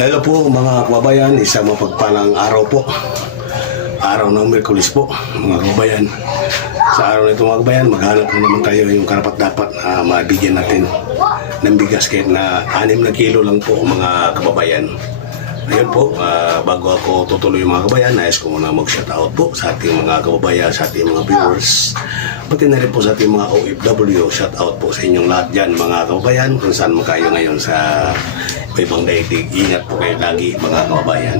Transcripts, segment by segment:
Hello po mga kababayan, isang mapagpalang araw po. Araw ng Miyerkules po mga kababayan. Sa araw na ito mga kababayan, maghanap na naman tayo yung karapat-dapat na mabigyan natin ng bigas kahit na 6 na kilo lang po mga kababayan. Ayun po, bago ako tutuloy mga kababayan, nais ko muna mag-shoutout po sa ating mga kababayan, sa ating mga viewers. Pati na rin po sa ating mga OFW, shoutout po sa inyong lahat dyan mga kababayan. Kung saan mo kayo ngayon sa ibang daigdig, ingat po kayo lagi mga kababayan.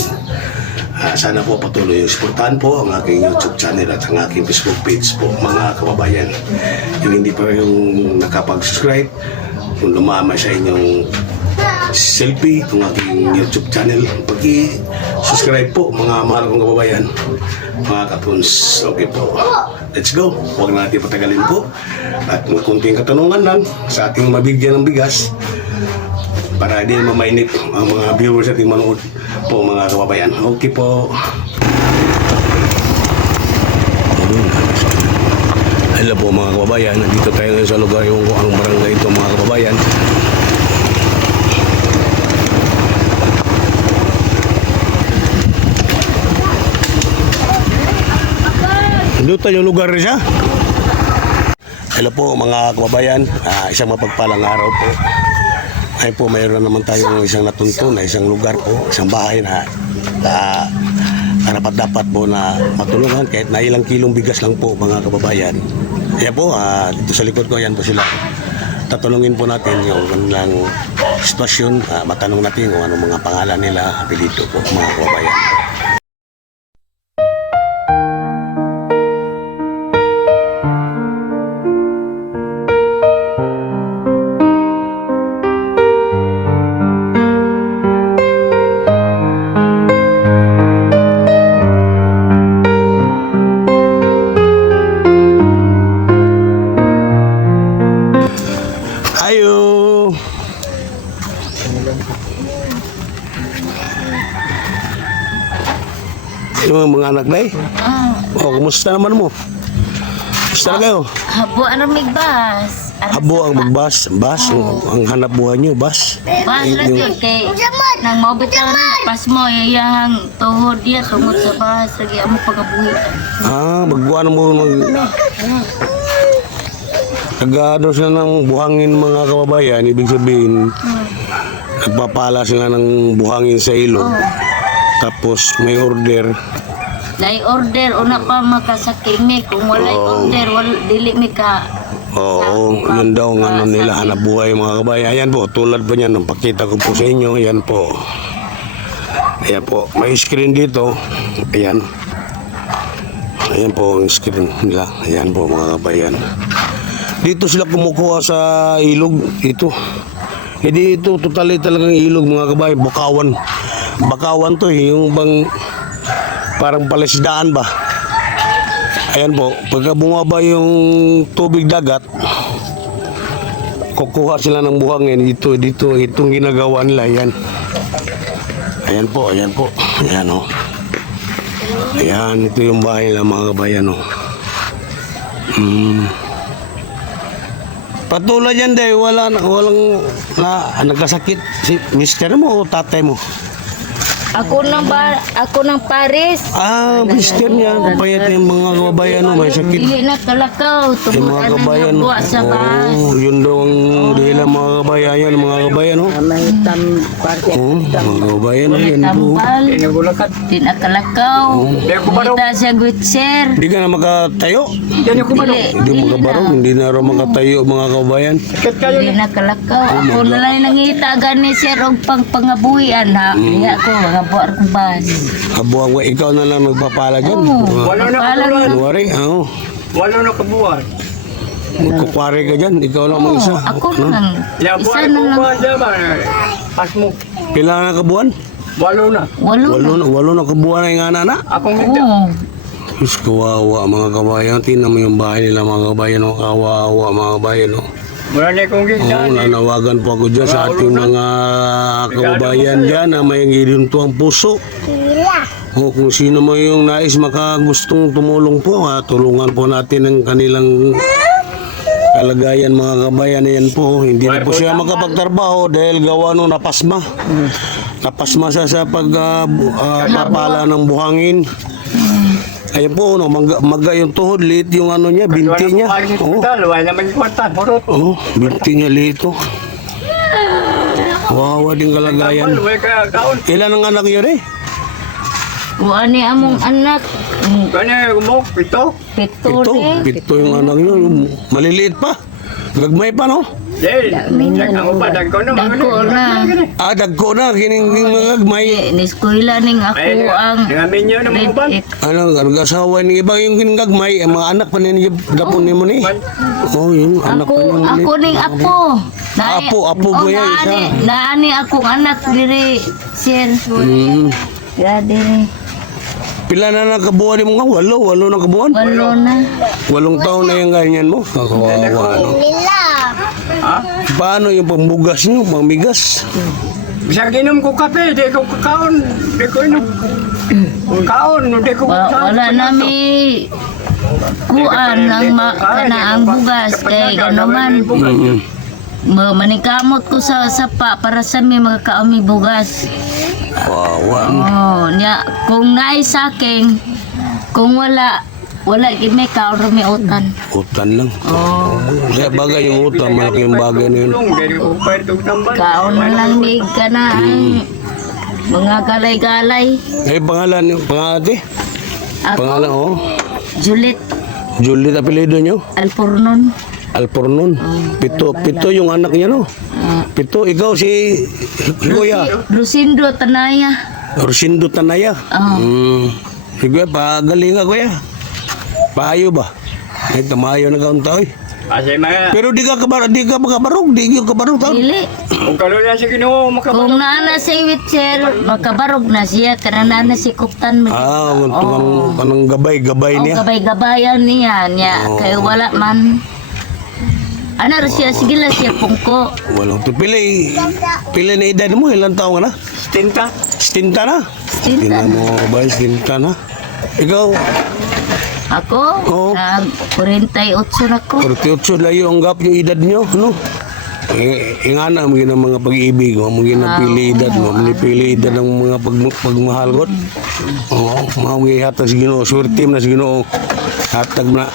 Sana po patuloy yung supportahan po ang aking YouTube channel at ang aking Facebook page po mga kababayan. Yung hindi pa yung nakapag-subscribe, kung lumamay sa inyong selfie itong aking YouTube channel, pag-subscribe po mga mahal kong kababayan, mga kapuns. Okay po, let's go. Huwag natin patagalin po at may kunting katanungan lang sa ating mabigyan ng bigas para hindi naman mainit ang mga viewers ating manood po mga kababayan. Okay po. Hello po mga kababayan, nandito tayo ngayon sa lugar yung ang barangay ito mga kababayan. Dito yung lugar siya. Hello po mga kababayan, isang mapagpalang araw po. Ay po, mayroon naman tayong isang natuntun na isang lugar po, isang bahay na dapat po na matulungan kahit na ilang kilong bigas lang po mga kababayan. Kaya po, dito sa likod ko, yan po sila. Tatulungin po natin yung kanilang sitwasyon, matanong natin kung anong mga pangalan nila, apelyido po mga kababayan. Yung mga anak na eh. Kumusta naman mo? Kumusta na kayo? Habo ang migbas. Habo ang magbas. Bas, ang hanap buhay nyo, bas. Bas lagi kay nang mabitaw pas mo iyang tuhod dia tungod sa bas lagi amo pagabuhi. Magbuhan mo Tagado sila ng buhangin mga kababayan, ibig sabihin nagpapala sila ng buhangin sa ilog. Tapos may order. Dai order una pa makasaking mi kung walay order dili mi ka. Oo, yun daw ang ano nila hanap buhay mga kabayan. Ayan po, tulad po niyan, pakita ko po sa inyo. Ayan po. Ayan po, may screen dito. Ayan. Ayan po ang screen nila. Ayan po mga kabayan. Dito sila kumukuha sa ilog. Ito. Hindi ito totally talagang ilog mga kabayan. Bakawan to yung bang parang palisdaan ba. Ayan po, pagka bumaba yung tubig dagat, kukuha sila ng buhangin. Dito, itong ginagawa nila. Ayan. Ayan po. Ayan o. Ayan, ito yung bahay ng mga kabayan o. Patulad yan dahil walang nagkasakit si mister mo o tatay mo? Ako nang Paris. Mister niya, kapayat yung mga kababayan mo, may sakit. Dili na kalakaw Yung mga kabayan, sa bas. yun daw ang dahilan mga kabayan yan, mga kabayan o. May Mga kabayan yan po. tambal. Di na kalakaw. Kita siya gwitser. Hindi ka na makatayo. Dili. Hindi makabarong, hindi na rin makatayo mga kabayan. Dili na kalakaw. Ako na lang nangita gani sir og pangabuhian ha. Diha ko mga buar kong bas. Kabuang ko, ikaw na lang magpapala dyan. Wala na kabuwan. Kunwari, Wala na kabuwan. magkukwari ka dyan, ikaw lang mag isa. Ako lang. Isa Buwan na lang. kabuwan dyan ba? Pas mo. Kailangan na kabuan? Walo na. Walo na. Kabuan na yung anak. Akong hindi. Oo. Diyos, kawawa mga kabayan. Tingnan mo yung bahay nila mga kabayan. Kawawa mga kabayan. Wala na akong gintaan. Nanawagan po ako dyan sa ating mga kababayan dyan na may gilinto ang puso. Kung sino mo yung nais makagustong tumulong po, tulungan po natin ang kanilang kalagayan mga kabayan. Yan po, hindi na po siya makapagtrabaho dahil gawa nung napasma. napasmasa sa pagpapala ng buhangin. Ayun po, no, maga yung tuhod, liit yung ano niya, binti niya. Oo, Wala naman yung kwarta. Murot. binti niya liit. Oh. Wawa din kalagayan. Wala ka kaon. Ilan ang anak niyo rin? Kung ano among anak, Kanya mo, pito. pito Pito, rin. pito yung anak niyo. Yung maliliit pa. Gagmay pa, no? Dahil, ako pa, dagko na. Dagko na. Dagko na, kining mga gagmay. Niskwila ning ako ang Ngamin niyo na mga uban. Ano, asawa ni iba yung kinagmay, ang mga anak pa niya dapon ni mo ni. Oh, yung anak pa niya. Ako ning apo. Apo mo yan, isa. Naani akong anak diri, sir. Hmm. Ya diri. Pila na nakabuhan mo nga? Walo na kabuhan? Walo na. 8 taon na yung ganyan mo? Kawawa, no? Ha? Paano yung pambugas nyo, pamigas? Bisag inom ko kape, di ko kakaon. Di ko inom. Kaon, di ko Wala nami kuan ang kana ang bugas kay ganoman. Manikamot ko sa sapa para sa mi makakaami bugas. Wawa. Oh, nya kung naay saking kung wala gid may kaon mi utan. Utan lang. Oh, Kaya bagay yung utan, malaking bagay na yun. Di ko pa itong tambal. kaon na lang mig kana ang mga galay-galay. Eh, pangalan ate? Pangalan, Ako, oh. Juliet Juliet apelido nyo? Alpornon. Alpornon. Pito yung anak niya, no? Pito, ikaw si Kuya. Lucindo Tanaya. Rosindo Tanaya. Sige, pagaling ka, Kuya. Paayo ba? Ay, tamayo na kaunta, oy. Kasi mga, Pero di ka makabarog, di ka kabarog tao. Dili. kung karoon na si Ginoo, Kung makabalong. naana si wheelchair, makabarog na siya. Karena naana si Kuptan. Kanang gabay O niya. gabay-gabayan niya. Kaya wala man. Ano siya, sige lang siya pungko. Walang to. Pili na edad mo, ilang taon ka na? Tinta. Stinta na? Stinta. Tingnan mo ba, stinta na? Ikaw, Ako, Oo. nag 48 na ko. 48 layo ang gap yung edad nyo, ano? Ingana mo ng mga pag-ibig, mo ginapili edad mo, manipili edad ng mga pagmahal ko. Oo, mga hatag sa Ginoo, swerte na sa Ginoo, hatag na.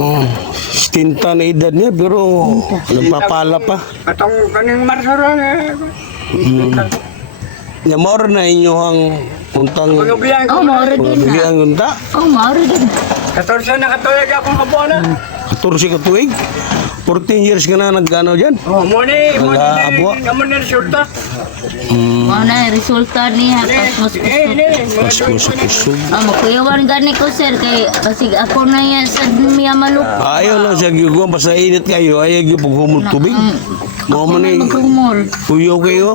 Oh, stinta na edad niya, pero nagpapala pa. Atong kaning marsara. Yamor na inyo ang untang Pagkabiyan ko. Oh, mauro din bigyan na. ang unta. Oh, mauro din. 14 na katuyag akong kabuana. 14 ka tuig. 14 years ka na nagano dyan. Oh, muni. Nag-aabwa. Kamu na resulta. Mao na resulta niya pasmos kusog. Pasko sa kusog. Makuyawan gani ko sir kay kasi ako na yan sa miya maluk. Ayaw lang siya giguan, basta init kayo, ayaw yung paghumol tubig. Mo man ni Magkumol. uyo kayo.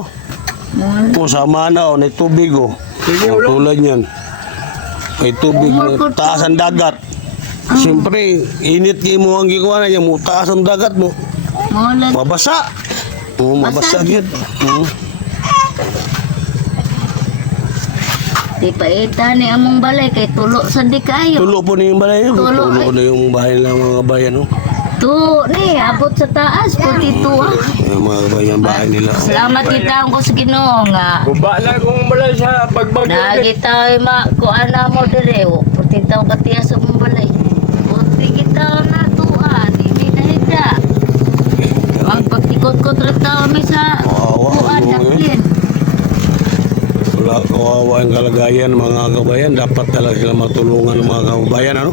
Kung sama na o, may tubig o. Tulad yan. May tubig na taas ang dagat. Siyempre, init kayo mo ang giguan na yan, mo taas ang dagat mo. Molan. Mabasa. Oo, mabasa yun. Di pa ita ni among balay kay tulo sa di kayo. Tulo po na yung balay. Tulo, Tulo na yung bahay ng mga bayan. No? Tu ni abot sa taas puti tuwa. Yung mga bayan bahay nila. Salamat kita ko sa Ginoo nga. Guba na kung mula sa bagbag. Nagita ma ko ana mo dire o puti taw katiya sa mong balay. Puti kita na tuwa di binahida. Ang pagtikot ko trataw mi sa Kawawa, kuan ano yun? dakin. Wala kawawa ang kalagayan ng mga kabayan. Dapat talaga sila matulungan ng mga kabayan. Ano?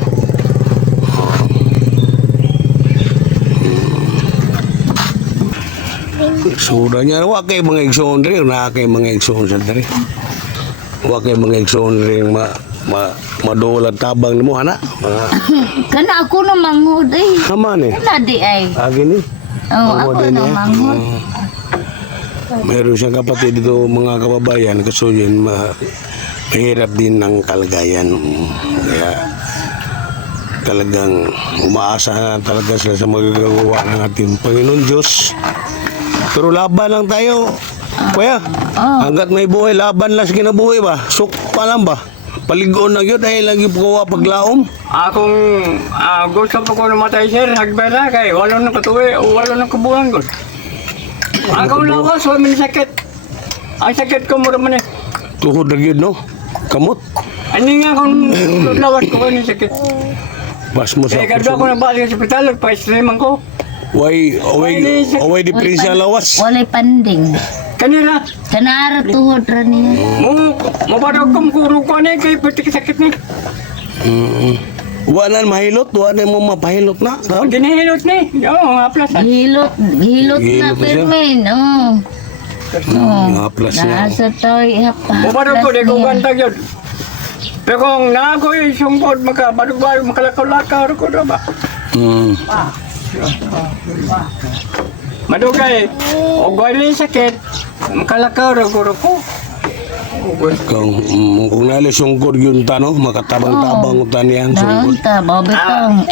Suda niya, wala kayo mga igsoon rin, wala kayo mga igsoon sa rin. Wala kayo mga igsoon rin, madulat tabang ni mo, hana? Kana ako na mangod eh. Naman eh. Kana di ay. Agin eh. Oh, ako din na eh. mangod. Meron siyang kapatid dito mga kababayan kasi yun mahirap din ang kalagayan. Kaya talagang umaasa na talaga sila sa magagawa ng ating Panginoon Diyos. Pero laban lang tayo. Kuya, hanggat may buhay, laban lang sa kinabuhi ba? Suk pa lang ba? Paligoon na yun dahil lagi po paglaom. Akong gusto pa ko namatay sir, hagbera kay wala nang katuwi o wala nang kabuhan ko. Akong lawas, wala may sakit. Ang sakit ko mo naman eh. Tuhod na yun, no? Kamot. Ani nga kung lawas ko ni sakit. Pas mo sa Kaya kadto ako na balik sa ospital, pa-streaman ko. Way diferensya lawas. Walay panding. Kanila, Kanara tuhod ra niya. mabarog ko mukuro ko na kay pati sakit ni. Wala mahilot, wala mo mapahilot na. Ginihilot ni. Oo, haplas. Hilot Hilot na na siya. permen. Oh. Haplas na. Nasa toy Mabarog ko, di ko gantag yun. Pero kung nako yung sungkod, makabarog-barog, makalakaw-lakaw ko na ba? Madugay, o gawin yung sakit, makalakaw ko. Kung nali sungkod yun tano, makatabang-tabang utan yan Daon sungkod. ta, babitong.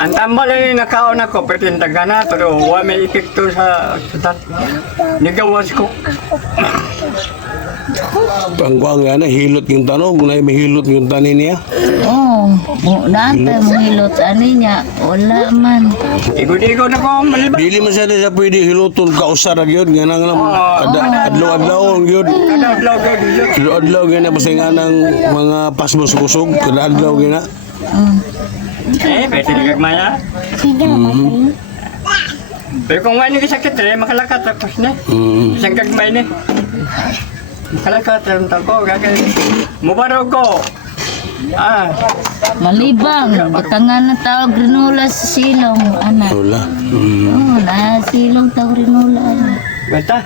Ang tambal na nakaon ako, pertindagan na, pero wala may epekto sa ospital. Nigawas ko. Ang kuang nga na, hilot yung tano, kung na may hilot yung tanin niya. Oh, dati mo hilot ani niya. Wala man. Igod-igod ako, malibas. Dili man siya sa pwede hiluton kausarag yun, nga nang adlaw-adlaw yun. Kada adlaw ko dito. Adlaw gina basta nga ng mga pasbos-busog, kada adlaw gina. Pwede nagagmaya. Pero kung may sakit rin, makalakat tapos na. Isang gagmay na. Makalakat, ang tako, gagawin. Mubarog ko. Malibang. Batangan na tao granola sa silong. Anak. Wala. Oh, na silong tao granola. Basta.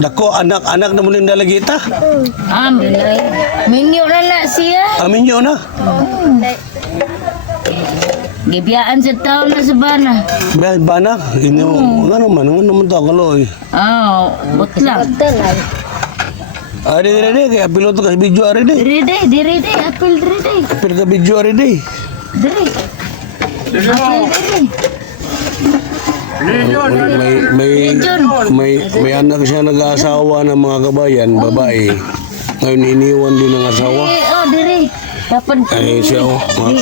Dako, anak na mo nang dalagita. Minyo na na siya. Amin yun na. Gibiyaan sa tao na sa bana. Bana, ano naman to kaloy. Oh, butlang. Ari kaya piloto ka video ari de. Diri day, apil diri day. Pero ka video ari de. Diri. Dito mo. May anak siya nag-aasawa ng mga kabayan, babae. Ngayon iniwan din ng asawa. Diri. Dapat Ay siya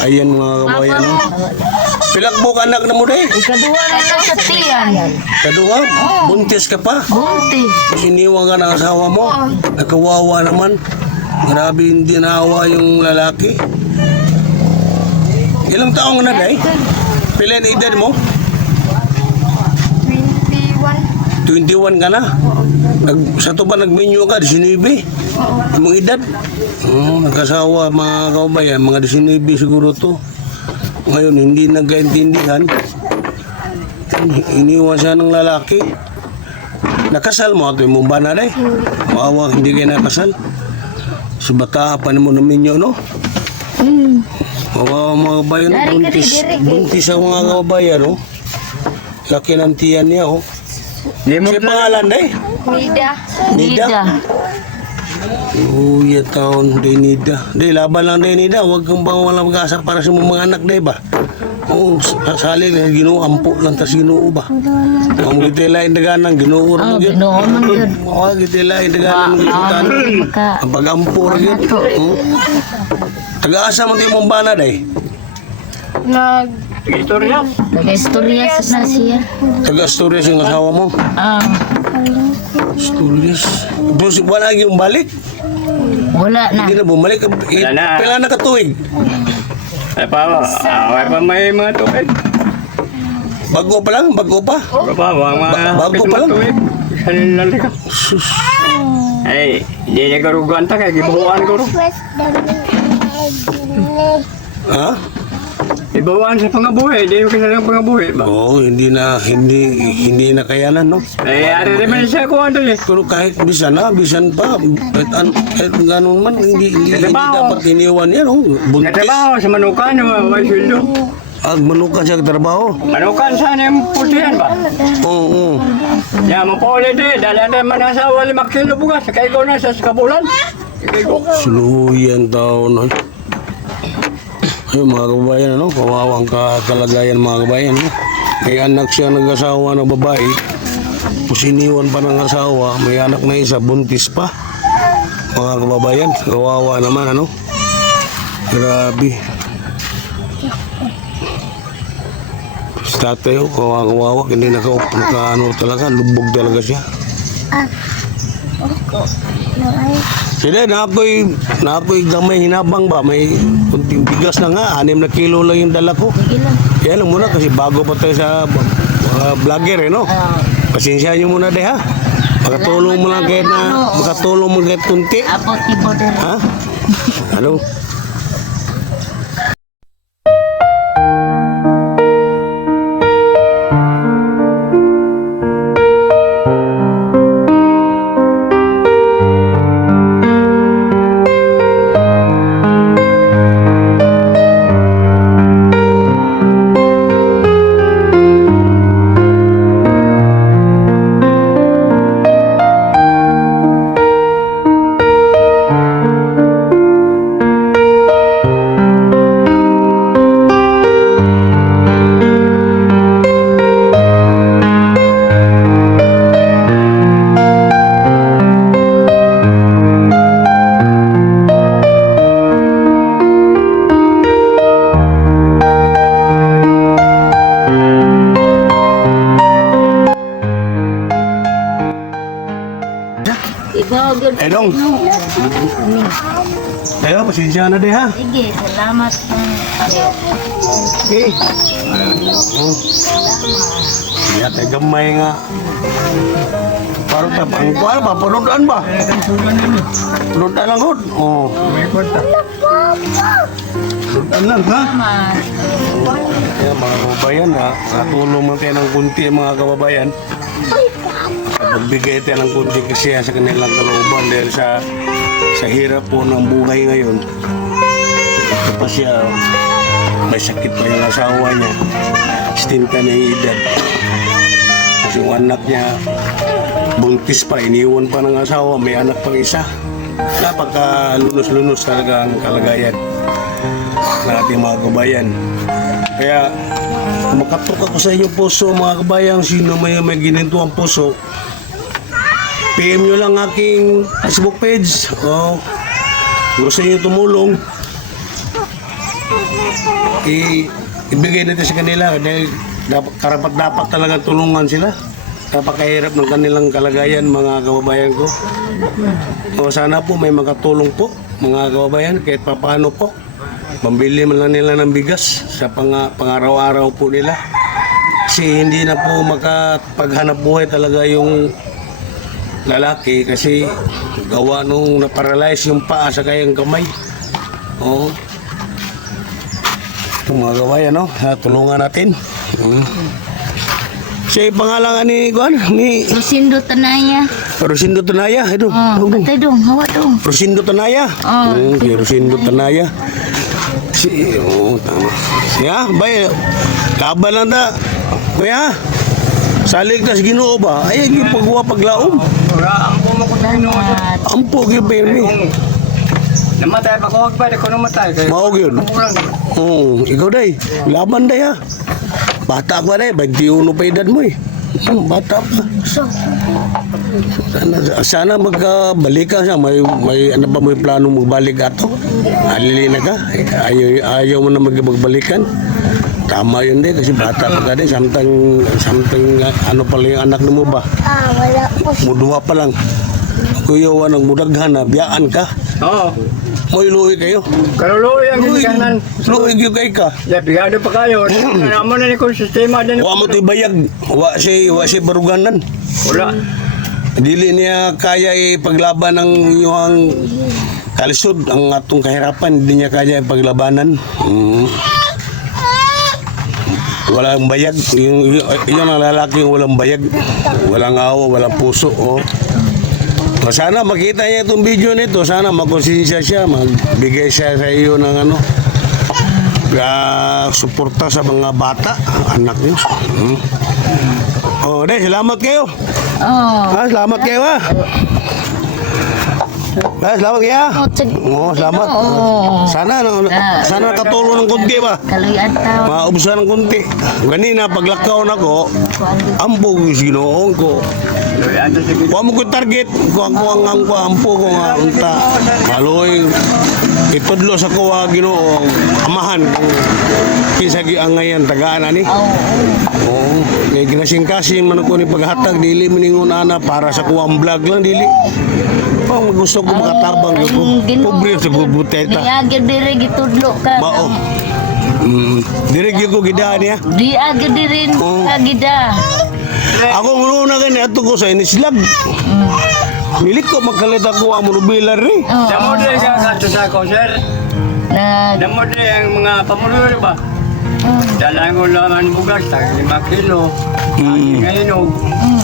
ayan mga kabayan. Pilakbok anak na mo de. ikaduwa na ka sa tiyan. Kaduha, buntis ka pa. Bunti. Iniwan ka ng asawa mo. Nakawawa naman. Grabe hindi naawa yung lalaki. Ilang taong na day? Pila na edad mo? 21 ka na? Sa to ba nagmenyo ka? 19? Imong edad? Nagkasawa mga kaubayan, mga 19 siguro to. Ngayon hindi nagkaintindihan. Iniwan siya ng lalaki. Nakasal mo ito yung mumba na day. Maawa hindi kayo nakasal. Sa bata pa mo namin yun, no? Mga kabayan, buntis ang mga kabayan, no? Laki ng tiyan niya, oh. Siya pangalan, day? Nida. Uy, taon, day Nida. Day, laban lang day Nida. Huwag kang bang walang mag-asa para sa mga anak, day ba? Oo, sali na ginoo, ampo lang tas ginoo ba? Ang gitila yung daganang, ginoo rin mo yun. Ginoo man yun. Oo, gitila yung daganang ginutan. Ang pag-ampo rin yun. Taga-asa mo tayo mong bana, day? Istorya. Nag-istorya na siya. Taga-Asturias yung asawa mo. Asturias. Pero wala yung balik. Wala na. Hindi na bumalik. Wala na. Pila na katuig. Ay pa may mga tubig. Bago pa lang, bago pa. Bago pa lang. Kanila ka. Sus. Ay, hindi niya karugan ta kaya gibuhuan ko ro. Ha? Ibuhuan sa pangabuhi, hindi ko kailangan pangabuhi ba? Oo, hindi na kayanan, no? Ay, ari rin man siya ko ano eh. Pero kahit bisan pa, kahit ganun man, hindi dapat iniwan yan, no? Buntis. Katrabaho sa manukan, may sweldo. Manukan siya trabaho. Manukan sana yung putihan ba? Oo. Ya, mapauli din. Dahil natin manasawa 5 kilo bugas. Kaya ikaw na sa kabulan. Suluyan taon, no? Ay, mga kabayan, ano? Kawawang kalagayan, mga kabayan, no? May anak siya nag-asawa ng babae. Tapos iniwan pa ng asawa. May anak na isa, buntis pa. Mga kababayan, kawawa naman, ano? Grabe. Tatay, oh, kawawa, hindi naka-ano talaga, lubog talaga siya. ko. Ay, Sila, naapoy gamay hinabang ba? May kunting bigas na nga, 6 na kilo lang yung dala ko. sige lang. Kaya lang muna kasi bago pa tayo sa vlogger eh, no? Pasensya nyo muna de ha. Makatulong mo lang kahit na, makatulong mo kahit kunti. Abot ni Border. Ha? Ano? Ikaw, good. Dong. Tayo, pasensya na de ha. Sige, salamat. Okay. Kaya tayo gamay nga. Parang ang kuwan ba? Punutan ba? Punutan lang hod. Oh. May kwenta. Punutan lang ha. Salamat. Kaya mga kababayan ha. Natulong mo tayo ng kunti mga kababayan. Magbigay tayo ng kunti kasi sa kanilang kalooban dahil sa hirap po ng buhay ngayon. Ito pa siya, may sakit pa yung asawa niya. Stinta na yung edad. Kasi yung anak niya, buntis pa, iniwan pa ng asawa, may anak pang isa. Napaka-lunos-lunos talaga ang kalagayan ng ating mga kabayan. Kaya, makatok ako sa inyong puso mga kabayan, sino may gininto ang puso, PM nyo lang aking Facebook page. O, gusto nyo tumulong, ibigay natin sa kanila dahil karapat-dapat talaga tulungan sila. Napakahirap ng kanilang kalagayan mga kababayan ko. O, sana po may makatulong po mga kababayan kahit papaano po. Pambili man lang nila ng bigas sa pang-araw-araw po nila. Kasi hindi na po makapaghanap buhay talaga yung lalaki kasi gawa nung naparalyze yung paa sa kayang kamay. Oo. Ito mga kabayan, no? Tulungan natin. Siya yung pangalan ni Juan, ni Rosindo Tanaya. Rosindo Tanaya. Ito. Patay dong, hawa dong. Rosindo Tanaya. Si Rosindo Tanaya. Tama. Siya, bay, kaban lang ta. Kuya, salig tas Ginoo ba? Ay, yung pagwa paglaom. Wala, ang pumakutin no. Ampo yung permi. Namatay pa ko, ba? Ako namatay. Maog yun. Ikaw day, laban day ha. Bata ko day, 21 pa edad mo eh. Bata pa. Sana magkabalik ka siya. May ano ba mo yung plano magbalik ato? Alili na ka? Ayaw mo na magbalikan? Tama yun din kasi bata pa ka din. Something ano pala yung anak mo ba? Wala po. Muduha pa lang. Kuya ng mudaghan na biyaan ka. Oo. Mo'y luhi kayo. Kaluloy ang ginikanan. Luhi kayo kay ka. Ya, bigado pa kayo. Ano mo na ni kung sistema din. Wa mo to'y bayag. Wa si baruganan. Wala. Dili niya kaya ipaglaban ng iyong kalisod. Ang atong kahirapan, hindi niya kaya ipaglabanan. Walang bayag. Yung ang lalaki walang bayag. Walang awa, walang puso. Oh. O sana makita niya itong video nito. Sana makonsensya siya. Magbigay siya sa iyo ng suporta sa mga bata. Anak niyo. Oh, salamat kayo. Salamat kayo ha. Salamat kayo. Salamat. Sana nakatulong ng kunti ba? Kaluyan tao. Maubusan ng kunti. Ganina, paglakaw na ko, ampo yung sinoong ko. Kuha mo ko target. Kuha ko ang ampo ko nga unta. Maloy. Itudlo sa kuha ginoong amahan. Kung kisagi ang ngayon, tagaan ani. Oo. May Sinasing-kasing man ako ni paghatag, dili miningon ana para sa kuwang vlog lang, dili. Oh, gusto ko makatabang ko. Pobre sa bubuteta. Niagad dire gitudlo ka. Mao. Dire gyud ko gidaan niya. Di agad dirin Oo. agida. Ako muna gani ato ko sa inislag. Niliko magkalit ako ang mobilar ni. Damo din ka kato sa ako, sir. Damo din ang mga pamulor ba? Dalang ko laman bugas, 5 kilo. Ngayon,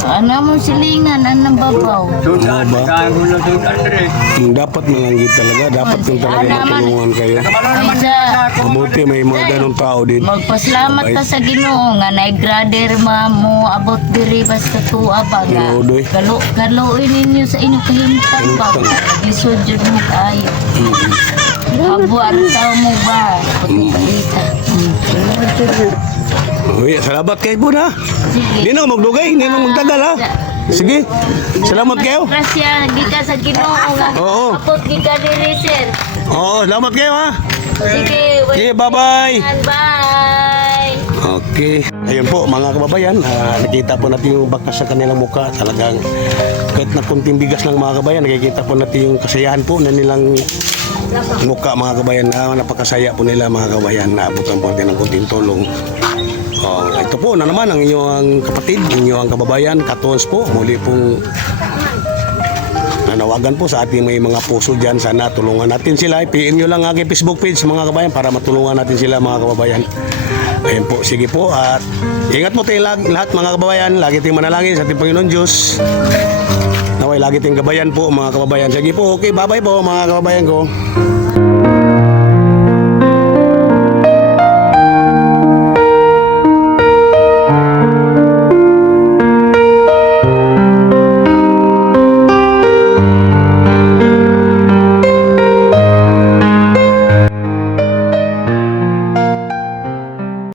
Ano mo silingan anang babaw. sudan, kagulo sudan rin. Dapat malanggit talaga, dapat yung talaga matulungan kayo. Kamalo naman Isa, ako. Mabuti may mga ganong tao din. magpasalamat ka sa Ginoo nga naigrader mo abot diri basta tuwa ba nga. Oo, doy. Kaluoy ninyo sa inyong kahimtang ba. Lisod jud mo kayo. Abo ang tao mo ba? Pagkita. Uy, salamat kayo po na. Sige. Di na ako magdugay, di na magtagal ha. Sige, salamat kayo. Grasya, gika sa Ginoo nga. Oo. Abot gika diri sir. Oo, salamat kayo ha. Sige, Okay, bye-bye. Bye. Okay. Ayun po mga kababayan, nakita po natin yung bakas sa kanilang mukha. Talagang kahit na kunting bigas ng mga kababayan, nakikita po natin yung kasiyahan po na nilang mukha mga kababayan. Napakasaya po nila mga kababayan. Naabutan po natin ng kunting tulong. Oh, ito po na naman ang inyong kapatid, inyong kababayan, Katons po. Muli pong nanawagan po sa ating may mga puso dyan. Sana tulungan natin sila. PM nyo lang ang aking Facebook page mga kababayan para matulungan natin sila mga kababayan. Ayun po, sige po. At ingat po tayo lahat mga kababayan. Lagi tayong manalangin sa ating Panginoon Diyos. Naway, lagi tayong gabayan po mga kababayan. Sige po, okay, bye-bye po mga kababayan ko.